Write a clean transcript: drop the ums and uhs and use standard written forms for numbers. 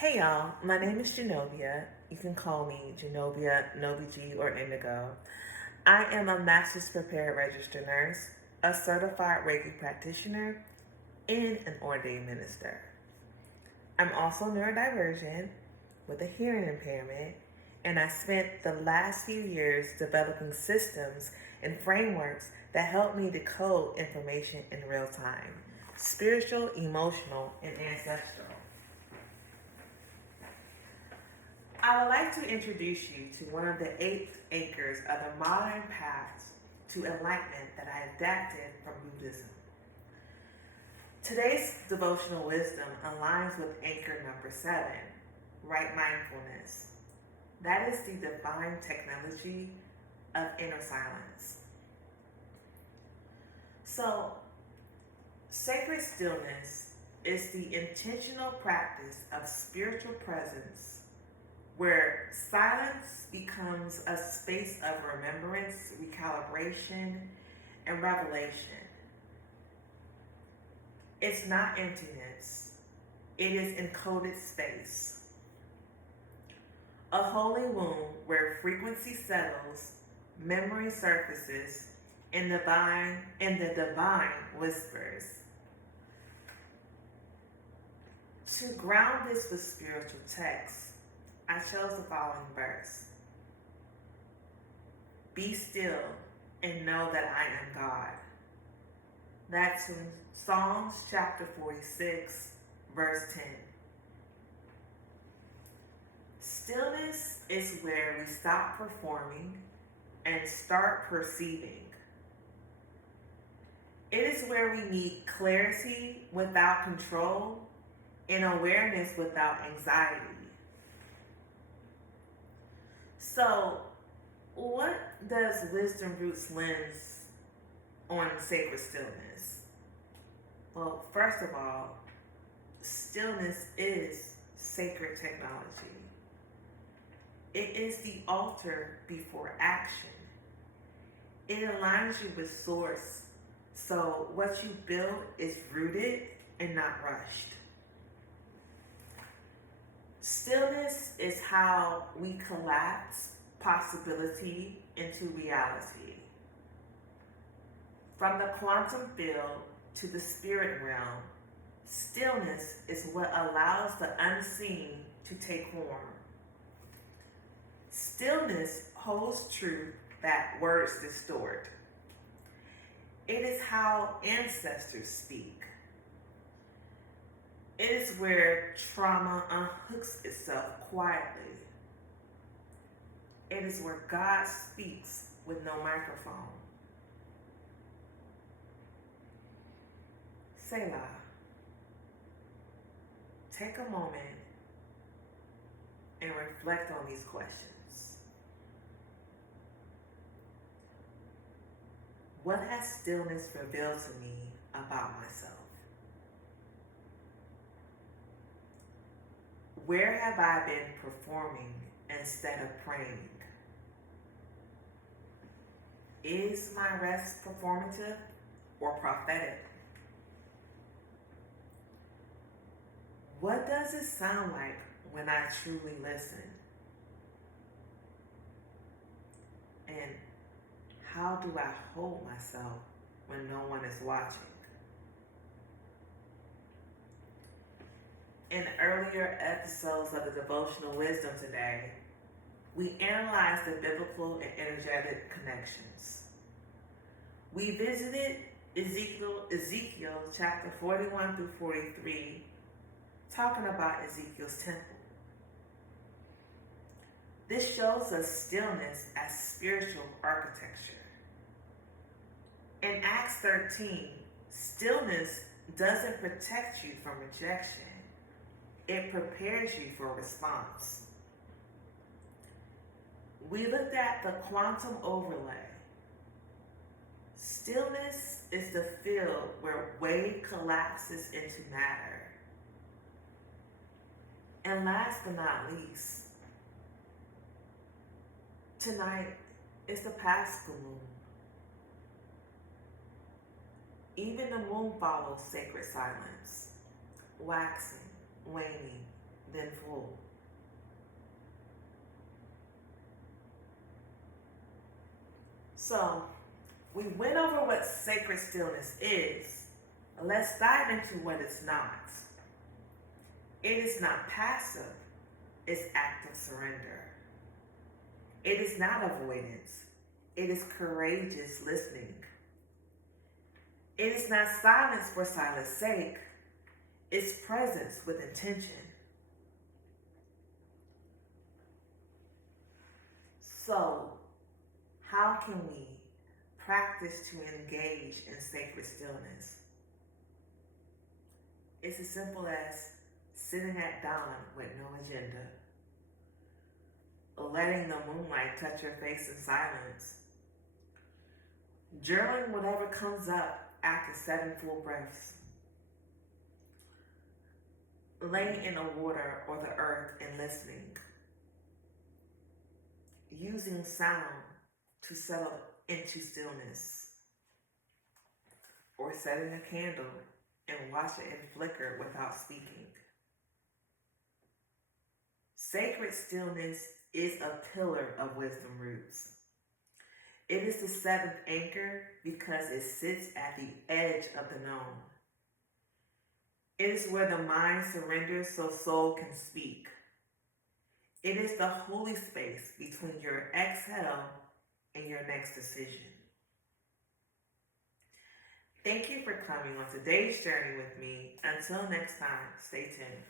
Hey y'all, my name is Genovia. You can call me Genovia, Nobi or Indigo. I am a Master's Prepared Registered Nurse, a certified Reiki practitioner, and an ordained minister. I'm also neurodivergent with a hearing impairment, and I spent the last few years developing systems and frameworks that help me decode information in real time, spiritual, emotional, and ancestral. I would like to introduce you to one of the 8 anchors of the modern paths to enlightenment that I adapted from Buddhism. Today's devotional wisdom aligns with anchor number 7, right mindfulness. That is the divine technology of inner silence. So, sacred stillness is the intentional practice of spiritual presence where silence becomes a space of remembrance, recalibration, and revelation. It's not emptiness, it is encoded space. A holy womb where frequency settles, memory surfaces, and the divine whispers. To ground this with spiritual texts, I chose the following verse. Be still and know that I am God. That's in Psalms chapter 46, verse 10. Stillness is where we stop performing and start perceiving. It is where we meet clarity without control and awareness without anxiety. So, what does WisdomRoots lens on sacred stillness? Well, first of all, stillness is sacred technology. It is the altar before action. It aligns you with source, so what you build is rooted and not rushed. Stillness is how we collapse possibility into reality. From the quantum field to the spirit realm, stillness is what allows the unseen to take form. Stillness holds truth that words distort. It is how ancestors speak. It is where trauma unhooks itself quietly. It is where God speaks with no microphone. Selah. Take a moment and reflect on these questions. What has stillness revealed to me about myself? Where have I been performing instead of praying? Is my rest performative or prophetic? What does it sound like when I truly listen? And how do I hold myself when no one is watching? In earlier episodes of the Devotional Wisdom today, we analyzed the biblical and energetic connections. We visited Ezekiel chapter 41 through 43, talking about Ezekiel's temple. This shows us stillness as spiritual architecture. In Acts 13, stillness doesn't protect you from rejection. It prepares you for response. We looked at the quantum overlay. Stillness is the field where wave collapses into matter. And last but not least, tonight is the Paschal moon. Even the moon follows sacred silence, waxing, waning, then full. So, we went over what sacred stillness is. Let's dive into what it's not. It is not passive, it's active surrender. It is not avoidance, it is courageous listening. It is not silence for silence sake, it's presence with intention. So, how can we practice to engage in sacred stillness? It's as simple as sitting at dawn with no agenda, letting the moonlight touch your face in silence, journaling whatever comes up after 7 full breaths, laying in the water or the earth and listening, using sound to settle into stillness, or setting a candle and watch it flicker without speaking. Sacred stillness is a pillar of wisdom roots. It is the 7th anchor because it sits at the edge of the known. It is where the mind surrenders so soul can speak. It is the holy space between your exhale and your next decision. Thank you for coming on today's journey with me. Until next time, stay tuned.